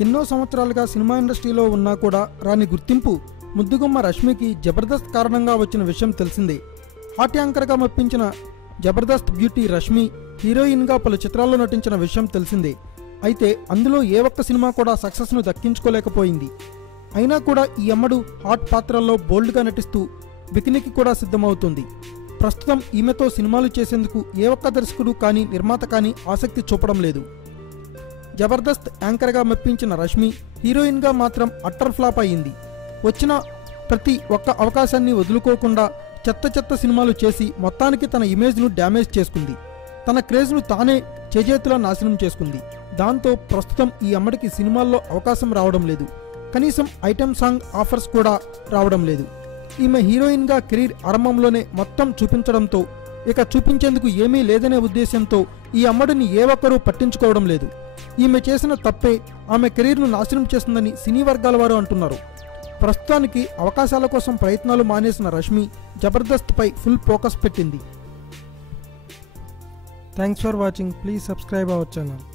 ఎన్నో సంవత్సరాలుగా సినిమా ఇండస్ట్రీలో ఉన్నా కూడా రాని గుర్తింపు ముద్దుగుమ్మ రష్మికి జబర్దస్త్ కారణంగా వచ్చిన విషయం తెలిసిందే. హాట్ యాంకర్గా మెప్పించిన జబర్దస్త్ బ్యూటీ రష్మి హీరోయిన్గా పలు చిత్రాల్లో నటించిన విషయం తెలిసిందే. అయితే అందులో ఏ ఒక్క సినిమా కూడా సక్సెస్ను దక్కించుకోలేకపోయింది. అయినా కూడా ఈ అమ్మడు హాట్ పాత్రల్లో బోల్డ్గా నటిస్తూ బికినీకి కూడా సిద్ధమవుతుంది. ప్రస్తుతం ఈమెతో సినిమాలు చేసేందుకు ఏ ఒక్క దర్శకుడు కానీ నిర్మాత కానీ ఆసక్తి చూపడం లేదు. జబర్దస్త్ యాంకర్గా మెప్పించిన రష్మి హీరోయిన్గా మాత్రం అట్టర్ ఫ్లాప్ అయ్యింది. వచ్చిన ప్రతి ఒక్క అవకాశాన్ని వదులుకోకుండా చెత్త సినిమాలు చేసి మొత్తానికి తన ఇమేజ్ను డ్యామేజ్ చేసుకుంది. తన క్రేజ్ను తానే చేజేతులా నాశనం చేసుకుంది. దాంతో ప్రస్తుతం ఈ అమ్మడికి సినిమాల్లో అవకాశం రావడం లేదు. కనీసం ఐటెం సాంగ్ ఆఫర్స్ కూడా రావడం లేదు. ఈమె హీరోయిన్గా కెరీర్ ఆరంభంలోనే మొత్తం చూపించడంతో ఇక చూపించేందుకు ఏమీ లేదనే ఉద్దేశంతో ఈ అమ్మడిని ఏ ఒక్కరూ పట్టించుకోవడం లేదు. ఈమె చేసిన తప్పే ఆమె కెరీర్ను నాశనం చేస్తుందని సినీ వర్గాల వారు అంటున్నారు. ప్రస్తుతానికి అవకాశాల కోసం ప్రయత్నాలు మానేసిన రష్మి జబర్దస్త్పై ఫుల్ ఫోకస్ పెట్టింది. Thanks for watching. Please subscribe our channel.